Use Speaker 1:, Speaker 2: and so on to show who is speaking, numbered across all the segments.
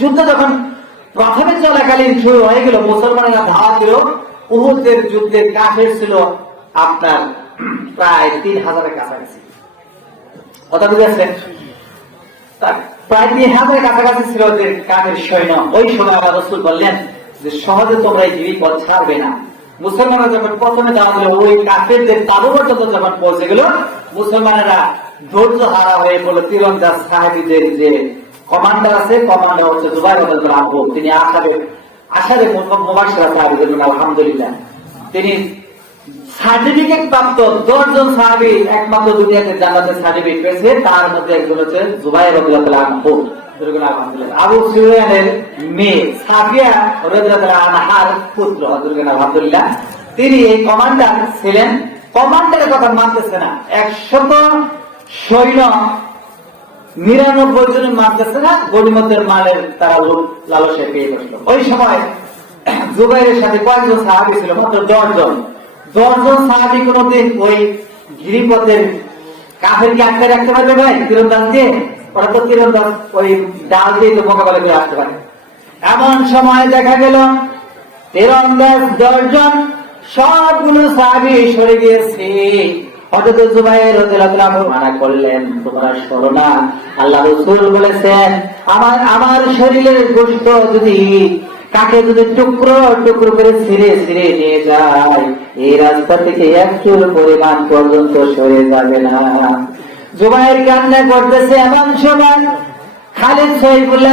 Speaker 1: যুদ্ধ যখন প্রথমে চলাকালীন শুরু হয়ে গেল, মুসলমানেরা ধাওয়া দিল উহুদের যুদ্ধের কাফের ছিল আপনার প্রায় তিন হাজারের কাছাকাছি। কথা বুঝেছেন প্রায় তিন হাজারের কাছাকাছি ছিল ওদের কাফের সৈন্য। ওই সময় আবার রসুল বললেন যে, সহজে তোমরা এই গিরিপথ ছাড়বে না। মুসলমানরা যখন প্রথমে যাওয়া দিল ওই কাফেরদের তাবু পর্যন্ত যখন পৌঁছে গেল, মুসলমানেরা ধৈর্য হারা হয়ে পড়ল তীরন্দাজ সাহেবীদের যে কমান্ডার আছে, কমান্ডার হচ্ছে জুবাই বদল আবু তিনি আসাদের আসাদের মোবাসরা সাহেবীদের আলহামদুলিল্লাহ। তিনি সার্টিফিকেট প্রাপ্ত দশজন সাহাবি একমাত্র দুনিয়াতে জান্নাতের সার্টিফিকেট পেয়েছে। তার মধ্যে একজন হচ্ছে জুবাই রবিউল্লাহ আনহু। আবু সুফিয়ানের মেয়ে সাফিয়া রবিউল্লাহ আনহার পুত্র আলহামদুলিল্লাহ। তিনি এই কমান্ডার ছিলেন। কমান্ডারের কথা মানতেছে না। একশত সৈন্য নিরানব্বই জন মানতেছে না গরিমতের মালের তারা লালসে পেয়ে বসল। ওই সময় জুবাইরের সাথে কয়েকজন সাহাবি ছিল, মাত্র দশজন। দশজন সাহাবি কোনদিন ওই গিরিপথের কাফের কি আটকে রাখতে পারবে ভাই? তীরন্দাজ দিয়ে? ওরা তো তীরন্দাজ, ওই ডাল দিয়ে তো মোকাবেলা করে আসতে পারে। এমন সময় দেখা গেল, তীরন্দাজ দশজন, সবগুলো সাহাবি সরে গিয়েছে। আমার শরীরের গোশত যদি কাকে যদি টুকরো টুকরো করে ছিঁড়ে ছিঁড়ে নিয়ে যায়, এই রাস্তা থেকে এক চুল পরিমাণ পর্যন্ত সরে যাবে না। জুবাইর কান্না করতেছে এমন সময় খালিদ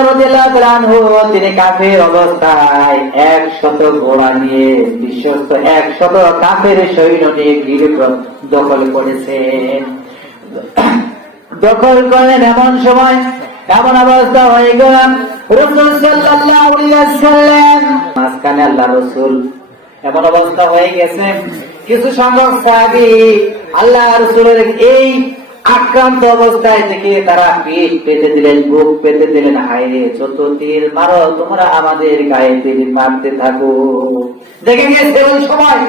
Speaker 1: রাদিয়াল্লাহু তিনি কাফের অবস্থায় ঘোড়া নিয়ে বিশ্বস্ত কাফের সৈন্য নিয়ে দখল করেছেন দখল করেন এমন সময়, এমন অবস্থা হয়ে গেলাম রসুল সাল্লাল্লাহু আলাইহি মাঝখানে আল্লাহ রসুল। এমন অবস্থা হয়ে গেছে, কিছু সংখ্যক সাহাবী আল্লাহ রসুলের এই আক্রান্ত অবস্থায় থেকে তারা পেট পেতে দিলেন, বুক পেতে দিলেন, হাইরে যত তীর মারো, তোমরা আমাদের গায়ে তীর মারতে থাকো। দেখে ওই সময়